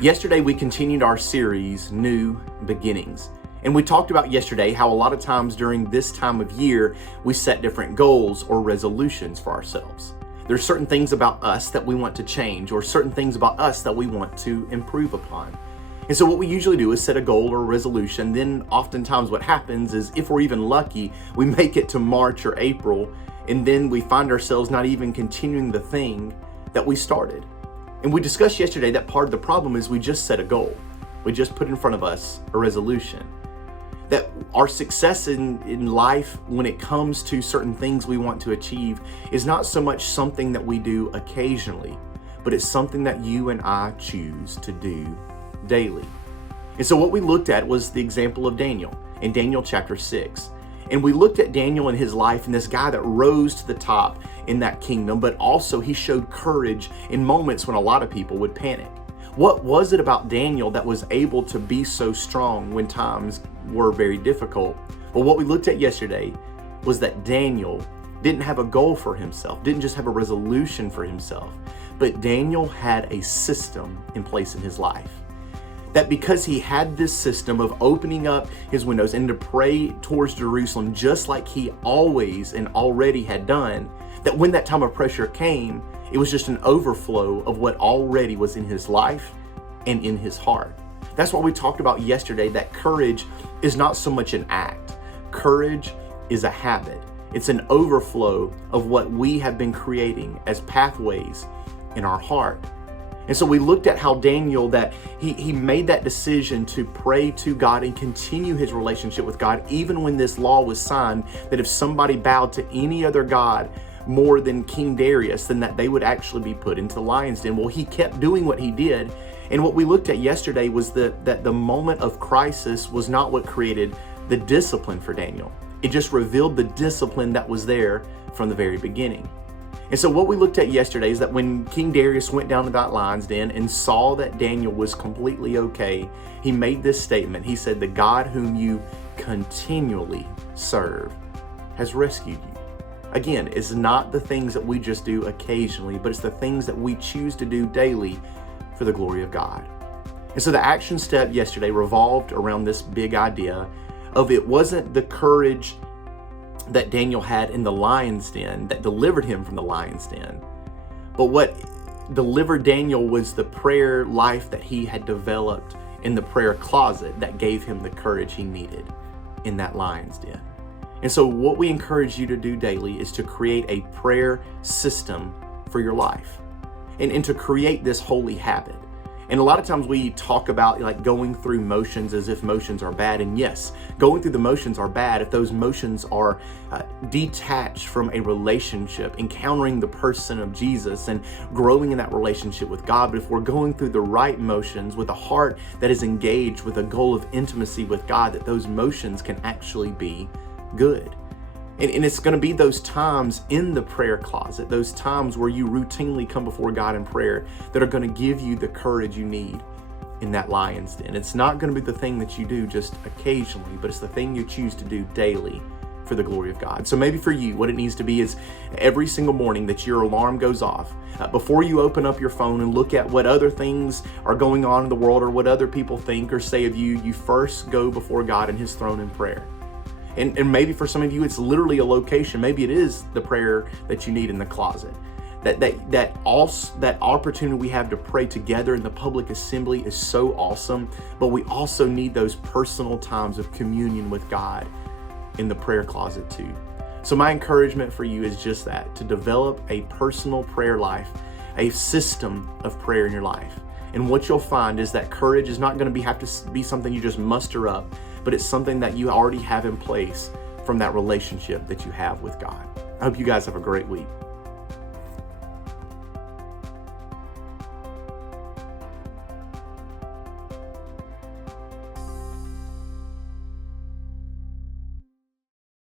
Yesterday, we continued our series, New Beginnings. And we talked about yesterday how a lot of times during this time of year, we set different goals or resolutions for ourselves. There's certain things about us that we want to change, or certain things about us that we want to improve upon. And so what we usually do is set a goal or a resolution. Then oftentimes what happens is, if we're even lucky, we make it to March or April, and then we find ourselves not even continuing the thing that we started. And we discussed yesterday that part of the problem is we just set a goal. We just put in front of us a resolution. That our success in life when it comes to certain things we want to achieve is not so much something that we do occasionally, but it's something that you and I choose to do daily. And so what we looked at was the example of Daniel in Daniel chapter 6. And we looked at Daniel and his life and this guy that rose to the top in that kingdom, but also he showed courage in moments when a lot of people would panic. What was it about Daniel that was able to be so strong when times were very difficult? Well, what we looked at yesterday was that Daniel didn't have a goal for himself, didn't just have a resolution for himself, but Daniel had a system in place in his life. That because he had this system of opening up his windows and to pray towards Jerusalem just like he always and already had done, that when that time of pressure came, it was just an overflow of what already was in his life and in his heart. That's what we talked about yesterday, that courage is not so much an act. Courage is a habit. It's an overflow of what we have been creating as pathways in our heart. And so we looked at how Daniel, that he made that decision to pray to God and continue his relationship with God, even when this law was signed, that if somebody bowed to any other god more than King Darius, then that they would actually be put into the lion's den. Well, he kept doing what he did. And what we looked at yesterday was that the moment of crisis was not what created the discipline for Daniel. It just revealed the discipline that was there from the very beginning. And so what we looked at yesterday is that when King Darius went down to that lion's den and saw that Daniel was completely okay, he made this statement. He said, "The God whom you continually serve has rescued you." Again, it's not the things that we just do occasionally, but it's the things that we choose to do daily for the glory of God. And so the action step yesterday revolved around this big idea of it wasn't the courage that Daniel had in the lion's den that delivered him from the lion's den. But what delivered Daniel was the prayer life that he had developed in the prayer closet that gave him the courage he needed in that lion's den. And so what we encourage you to do daily is to create a prayer system for your life and to create this holy habit. And a lot of times we talk about like going through motions as if motions are bad. And yes, going through the motions are bad if those motions are detached from a relationship, encountering the person of Jesus and growing in that relationship with God. But if we're going through the right motions with a heart that is engaged with a goal of intimacy with God, that those motions can actually be good. And it's going to be those times in the prayer closet, those times where you routinely come before God in prayer that are going to give you the courage you need in that lion's den. It's not going to be the thing that you do just occasionally, but it's the thing you choose to do daily for the glory of God. So maybe for you, what it needs to be is every single morning that your alarm goes off, before you open up your phone and look at what other things are going on in the world or what other people think or say of you, you first go before God in His throne in prayer. And maybe for some of you, it's literally a location. Maybe it is the prayer that you need in the closet. That opportunity we have to pray together in the public assembly is so awesome, but we also need those personal times of communion with God in the prayer closet too. So my encouragement for you is just that, to develop a personal prayer life, a system of prayer in your life. And what you'll find is that courage is not going to have to be something you just muster up, but it's something that you already have in place from that relationship that you have with God. I hope you guys have a great week.